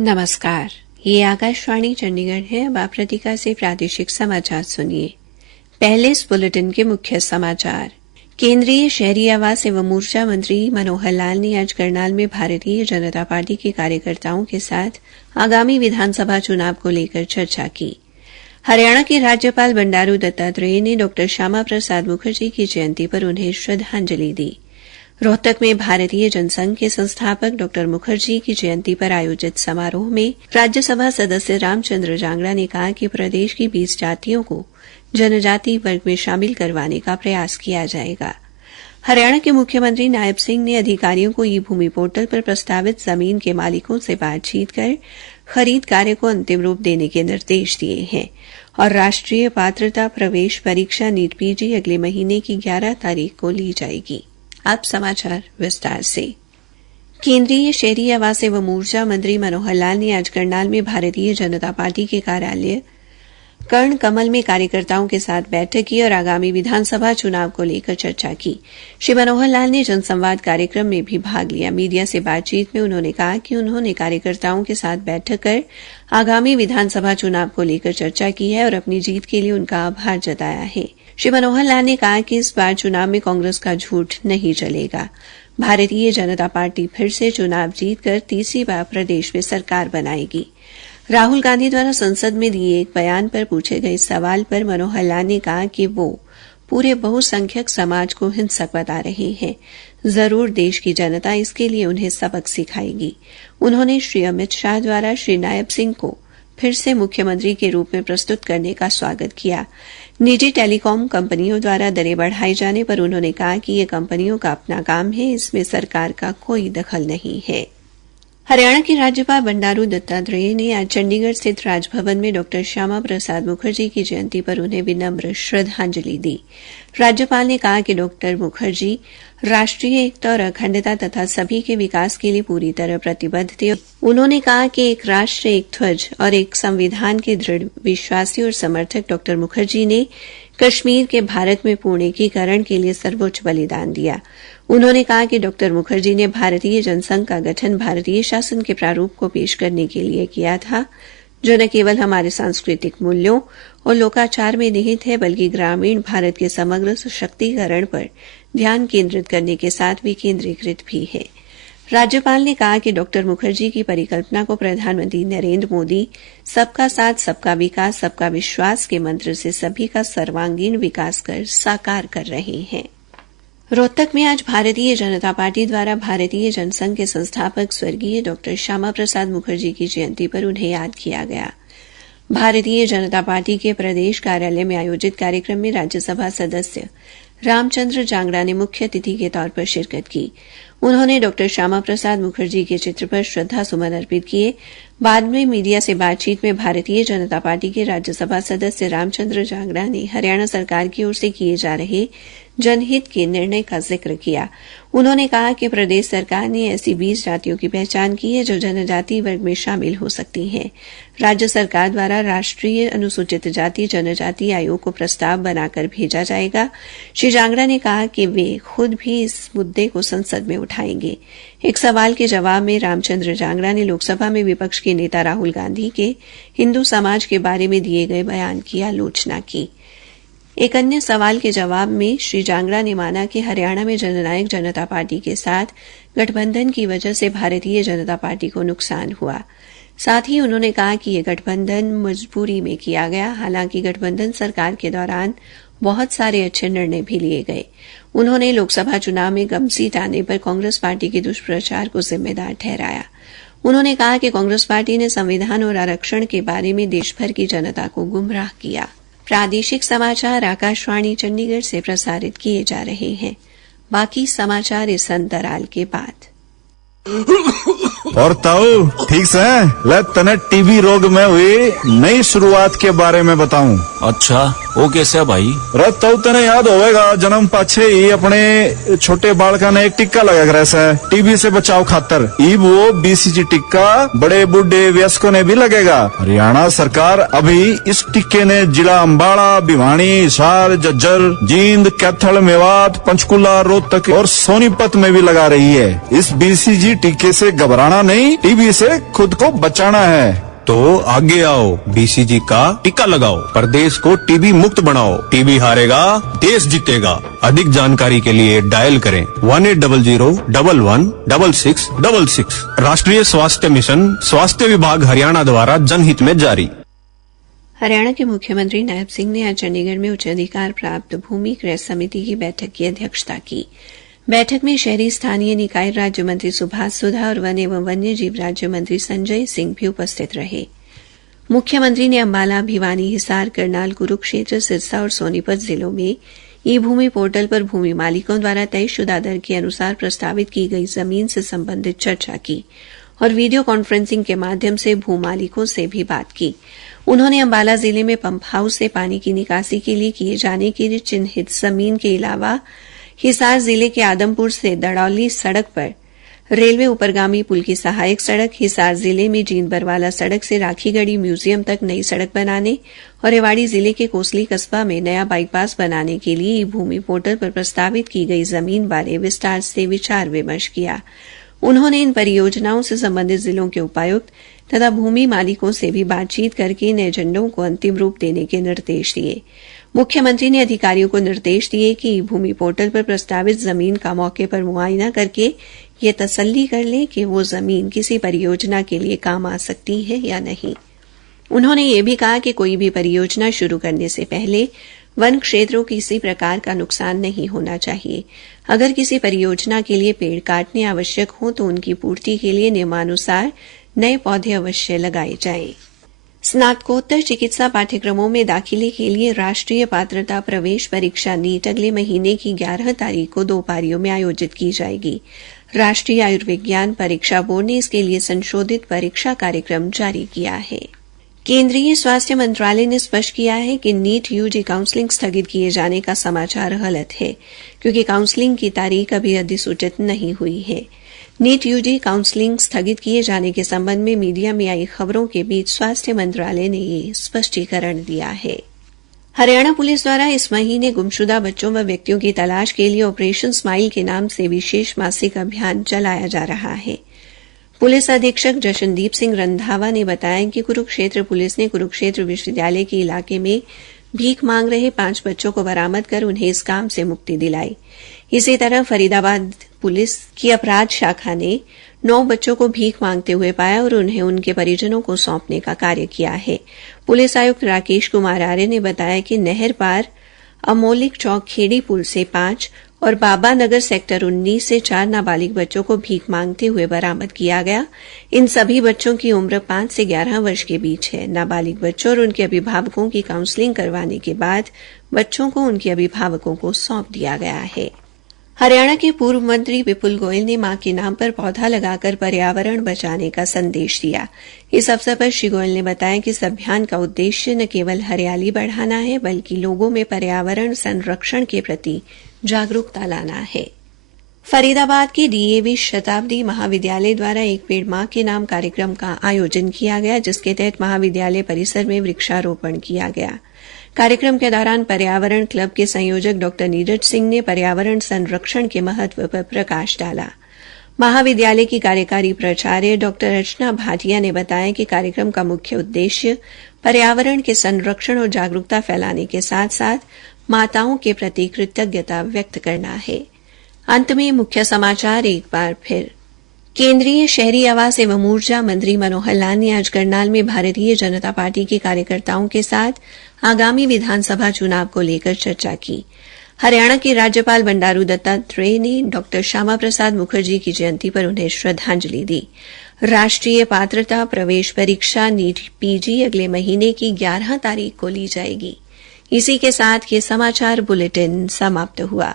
नमस्कार, ये आकाशवाणी चंडीगढ़ है। अब आप प्रतिका से प्रादेशिक समाचार सुनिए। पहले इस बुलेटिन के मुख्य समाचार। केंद्रीय शहरी आवास एवं ऊर्जा मंत्री मनोहर लाल ने आज करनाल में भारतीय जनता पार्टी के कार्यकर्ताओं के साथ आगामी विधानसभा चुनाव को लेकर चर्चा की। हरियाणा के राज्यपाल बंडारू दत्तात्रेय ने डॉ श्यामा प्रसाद मुखर्जी की जयंती पर उन्हें श्रद्धांजलि दी। रोहतक में भारतीय जनसंघ के संस्थापक डॉ मुखर्जी की जयंती पर आयोजित समारोह में राज्यसभा सदस्य रामचंद्र जांगड़ा ने कहा कि प्रदेश की 20 जातियों को जनजाति वर्ग में शामिल करवाने का प्रयास किया जाएगा। हरियाणा के मुख्यमंत्री नायब सिंह ने अधिकारियों को ई भूमि पोर्टल पर प्रस्तावित जमीन के मालिकों से बातचीत कर खरीद कार्य को अंतिम रूप देने के निर्देश दिए हैं और राष्ट्रीय पात्रता प्रवेश परीक्षा नीट पीजी अगले महीने की 11 तारीख को ली जाएगी। अब समाचार विस्तार से। केंद्रीय शहरी आवास एवं ऊर्जा मंत्री मनोहर लाल ने आज करनाल में भारतीय जनता पार्टी के कार्यालय कर्ण कमल में कार्यकर्ताओं के साथ बैठक की और आगामी विधानसभा चुनाव को लेकर चर्चा की। श्री मनोहर लाल ने जनसंवाद कार्यक्रम में भी भाग लिया। मीडिया से बातचीत में उन्होंने कहा कि उन्होंने कार्यकर्ताओं के साथ बैठक कर आगामी विधानसभा चुनाव को लेकर चर्चा की है और अपनी जीत के लिए उनका आभार जताया है। श्री मनोहर लाल ने कहा कि इस बार चुनाव में कांग्रेस का झूठ नहीं चलेगा। भारतीय जनता पार्टी फिर से चुनाव जीतकर तीसरी बार प्रदेश में सरकार बनाएगी। राहुल गांधी द्वारा संसद में दिए एक बयान पर पूछे गए सवाल पर मनोहर लाल ने कहा कि वो पूरे बहुसंख्यक समाज को हिंसक बता रहे हैं। जरूर देश की जनता इसके लिए उन्हें सबक सिखाएगी। उन्होंने श्री अमित शाह द्वारा श्री नायब सिंह को फिर से मुख्यमंत्री के रूप में प्रस्तुत करने का स्वागत किया। निजी टेलीकॉम कंपनियों द्वारा दरें बढ़ाए जाने पर उन्होंने कहा कि ये कंपनियों का अपना काम है, इसमें सरकार का कोई दखल नहीं है। हरियाणा के राज्यपाल बंडारू दत्तात्रेय ने आज चंडीगढ़ स्थित राजभवन में डॉ श्यामा प्रसाद मुखर्जी की जयंती पर उन्हें विनम्र श्रद्धांजलि दी। राज्यपाल ने कहा कि डॉ मुखर्जी राष्ट्रीय एकता और अखंडता तथा सभी के विकास के लिए पूरी तरह प्रतिबद्ध थे। उन्होंने कहा कि एक राष्ट्र, एक ध्वज और एक संविधान के दृढ़ विश्वासी और समर्थक डॉ मुखर्जी ने कश्मीर के भारत में पूर्णीकीकरण के लिए सर्वोच्च बलिदान दिया। उन्होंने कहा कि डॉ मुखर्जी ने भारतीय जनसंघ का गठन भारतीय शासन के प्रारूप को पेश करने के लिए किया था, जो न केवल हमारे सांस्कृतिक मूल्यों और लोकाचार में निहित है, बल्कि ग्रामीण भारत के समग्र सशक्तिकरण पर ध्यान केंद्रित करने के साथ विकेंद्रीकृत भी है। राज्यपाल ने कहा कि डॉ मुखर्जी की परिकल्पना को प्रधानमंत्री नरेंद्र मोदी सबका साथ, सबका विकास, सबका विश्वास के मंत्र से सभी का सर्वांगीण विकास कर साकार कर रहे हैं। रोहतक में आज भारतीय जनता पार्टी द्वारा भारतीय जनसंघ के संस्थापक स्वर्गीय डॉ श्यामा प्रसाद मुखर्जी की जयंती पर उन्हें याद किया गया। भारतीय जनता पार्टी के प्रदेश कार्यालय में आयोजित कार्यक्रम में राज्यसभा सदस्य रामचंद्र जांगड़ा ने मुख्य अतिथि के तौर पर शिरकत की। उन्होंने डॉ श्यामा प्रसाद मुखर्जी के चित्र पर श्रद्धा सुमन अर्पित किए। बाद में मीडिया से बातचीत में भारतीय जनता पार्टी के राज्यसभा सदस्य रामचंद्र जांगड़ा ने हरियाणा सरकार की ओर से किए जा रहे जनहित के निर्णय का जिक्र किया। उन्होंने कहा कि प्रदेश सरकार ने ऐसी 20 जातियों की पहचान की है जो जनजाति वर्ग में शामिल हो सकती हैं। राज्य सरकार द्वारा राष्ट्रीय अनुसूचित जाति जनजाति आयोग को प्रस्ताव बनाकर भेजा जाएगा। श्री जांगड़ा ने कहा कि वे खुद भी इस मुद्दे को संसद में उठाएंगे। एक सवाल के जवाब में रामचंद्र जांगड़ा ने लोकसभा में विपक्ष के नेता राहुल गांधी के हिंदू समाज के बारे में दिए गए बयान की आलोचना की। एक अन्य सवाल के जवाब में श्री जांगड़ा ने माना कि हरियाणा में जननायक जनता पार्टी के साथ गठबंधन की वजह से भारतीय जनता पार्टी को नुकसान हुआ। साथ ही उन्होंने कहा कि यह गठबंधन मजबूरी में किया गया। हालांकि गठबंधन सरकार के दौरान बहुत सारे अच्छे निर्णय भी लिए गए। उन्होंने लोकसभा चुनाव में गम सीट आने पर कांग्रेस पार्टी के दुष्प्रचार को जिम्मेदार ठहराया। उन्होंने कहा कि कांग्रेस पार्टी ने संविधान और आरक्षण के बारे में देशभर की जनता को गुमराह किया। प्रादेशिक समाचार आकाशवाणी चंडीगढ़ से प्रसारित किए जा रहे हैं। बाकी समाचार इस अंतराल के बाद। और ताऊ ठीक से ले, तने टीबी रोग में हुई नई शुरुआत के बारे में बताऊं। अच्छा वो कैसे है भाई? रत तो तने याद होगा, जन्म पाछे ही अपने छोटे बालका ने एक टिक्का लगा कर ऐसा टीबी से बचाव खातर। इब वो बीसीजी टिक्का बड़े बूढ़े वयस्कों ने भी लगेगा। हरियाणा सरकार अभी इस टिक्के ने जिला अम्बाड़ा, भिवानी, हिसार, झज्जर, जींद, कैथल, मेवात, पंचकुला, रोहतक और सोनीपत में भी लगा रही है। इस बीसीजी टिक्के से घबराना नहीं, टीबी से खुद को बचाना है। तो आगे आओ, बीसीजी का टीका लगाओ, प्रदेश को टीबी मुक्त बनाओ। टीबी हारेगा, देश जीतेगा। अधिक जानकारी के लिए डायल करें 1800-11-6666। राष्ट्रीय स्वास्थ्य मिशन, स्वास्थ्य विभाग हरियाणा द्वारा जनहित में जारी। हरियाणा के मुख्यमंत्री नायब सिंह ने आज चंडीगढ़ में उच्च अधिकार प्राप्त भूमि क्रय समिति की बैठक की अध्यक्षता की। बैठक में शहरी स्थानीय निकाय राज्य मंत्री सुभाष सुधा और वन एवं वन्य जीव राज्य मंत्री संजय सिंह भी उपस्थित रहे। मुख्यमंत्री ने अम्बाला, भिवानी, हिसार, करनाल, कुरुक्षेत्र, सिरसा और सोनीपत जिलों में ई भूमि पोर्टल पर भूमि मालिकों द्वारा तयशुदा दर के अनुसार प्रस्तावित की गई जमीन से संबंधित चर्चा की और वीडियो कॉन्फ्रेंसिंग के माध्यम से भू मालिकों से भी बात की। उन्होंने अम्बाला जिले में पंप हाउस से पानी की निकासी के लिए किए जाने की चिन्हित जमीन के अलावा हिसार जिले के आदमपुर से दड़ौली सड़क पर रेलवे ऊपरगामी पुल की सहायक सड़क, हिसार जिले में जींद बरवाला सड़क से राखीगढ़ी म्यूजियम तक नई सड़क बनाने और रेवाड़ी जिले के कोसली कस्बा में नया बाईपास बनाने के लिए भूमि पोर्टल पर प्रस्तावित की गई जमीन बारे विस्तार से विचार विमर्श किया। उन्होंने इन परियोजनाओं से संबंधित जिलों के उपायुक्त तथा भूमि मालिकों से भी बातचीत करके इन एजेंडों को अंतिम रूप देने के निर्देश दिए। मुख्यमंत्री ने अधिकारियों को निर्देश दिए कि भूमि पोर्टल पर प्रस्तावित जमीन का मौके पर मुआयना करके ये तसल्ली कर लें कि वो जमीन किसी परियोजना के लिए काम आ सकती है या नहीं। उन्होंने ये भी कहा कि कोई भी परियोजना शुरू करने से पहले वन क्षेत्रों किसी प्रकार का नुकसान नहीं होना चाहिए। अगर किसी परियोजना के लिए पेड़ काटने आवश्यक हो तो उनकी पूर्ति के लिए नियमानुसार नए पौधे अवश्य लगाए जाएं। स्नातकोत्तर चिकित्सा पाठ्यक्रमों में दाखिले के लिए राष्ट्रीय पात्रता प्रवेश परीक्षा नीट अगले महीने की 11 तारीख को 2 पारियों में आयोजित की जाएगी। राष्ट्रीय आयुर्विज्ञान परीक्षा बोर्ड ने इसके लिए संशोधित परीक्षा कार्यक्रम जारी किया है। केंद्रीय स्वास्थ्य मंत्रालय ने स्पष्ट किया है कि नीट यूजी काउंसलिंग स्थगित किए जाने का समाचार गलत है, क्योंकि काउंसलिंग की तारीख अभी अधिसूचित नहीं हुई है। नीट यूजी काउंसलिंग स्थगित किए जाने के संबंध में मीडिया में आई खबरों के बीच स्वास्थ्य मंत्रालय ने यह स्पष्टीकरण दिया है। हरियाणा पुलिस द्वारा इस महीने गुमशुदा बच्चों व व्यक्तियों की तलाश के लिए ऑपरेशन स्माइल के नाम से विशेष मासिक अभियान चलाया जा रहा है। पुलिस अधीक्षक जशनदीप सिंह रंधावा ने बताया कि कुरुक्षेत्र पुलिस ने कुरुक्षेत्र विश्वविद्यालय के इलाके में भीख मांग रहे 5 बच्चों को बरामद कर उन्हें इस काम से मुक्ति दिलाई। इसी तरह फरीदाबाद पुलिस की अपराध शाखा ने 9 बच्चों को भीख मांगते हुए पाया और उन्हें उनके परिजनों को सौंपने का कार्य किया है। पुलिस आयुक्त राकेश कुमार आर्य ने बताया कि नहर पार अमोलिक चौक खेड़ी पुल से 5 और बाबा नगर सेक्टर 19 से 4 नाबालिग बच्चों को भीख मांगते हुए बरामद किया गया। इन सभी बच्चों की उम्र 5 से 11 वर्ष के बीच है। नाबालिग बच्चों और उनके अभिभावकों की काउंसलिंग करवाने के बाद बच्चों को उनके अभिभावकों को सौंप दिया गया है। हरियाणा के पूर्व मंत्री विपुल गोयल ने मां के नाम पर पौधा लगाकर पर्यावरण बचाने का संदेश दिया। इस अवसर पर श्री गोयल ने बताया कि इस अभियान का उद्देश्य न केवल हरियाली बढ़ाना है, बल्कि लोगों में पर्यावरण संरक्षण के प्रति जागरूकता लाना है। फरीदाबाद के डीएवी शताब्दी महाविद्यालय द्वारा एक पेड़ मां के नाम कार्यक्रम का आयोजन किया गया, जिसके तहत महाविद्यालय परिसर में वृक्षारोपण किया गया। कार्यक्रम के दौरान पर्यावरण क्लब के संयोजक डॉ नीरज सिंह ने पर्यावरण संरक्षण के महत्व पर प्रकाश डाला। महाविद्यालय की कार्यकारी प्राचार्य डॉ अर्चना भाटिया ने बताया कि कार्यक्रम का मुख्य उद्देश्य पर्यावरण के संरक्षण और जागरूकता फैलाने के साथ साथ माताओं के प्रति कृतज्ञता व्यक्त करना है। अंत में मुख्य समाचार एक बार फिर। केंद्रीय शहरी आवास एवं ऊर्जा मंत्री मनोहर लाल ने आज करनाल में भारतीय जनता पार्टी के कार्यकर्ताओं के साथ आगामी विधानसभा चुनाव को लेकर चर्चा की। हरियाणा के राज्यपाल बंडारू दत्तात्रेय ने डॉ श्यामा प्रसाद मुखर्जी की जयंती पर उन्हें श्रद्धांजलि दी। राष्ट्रीय पात्रता प्रवेश परीक्षा नीट पीजी अगले महीने की 11 तारीख को ली जाएगी। इसी के साथ ये समाचार बुलेटिन समाप्त हुआ।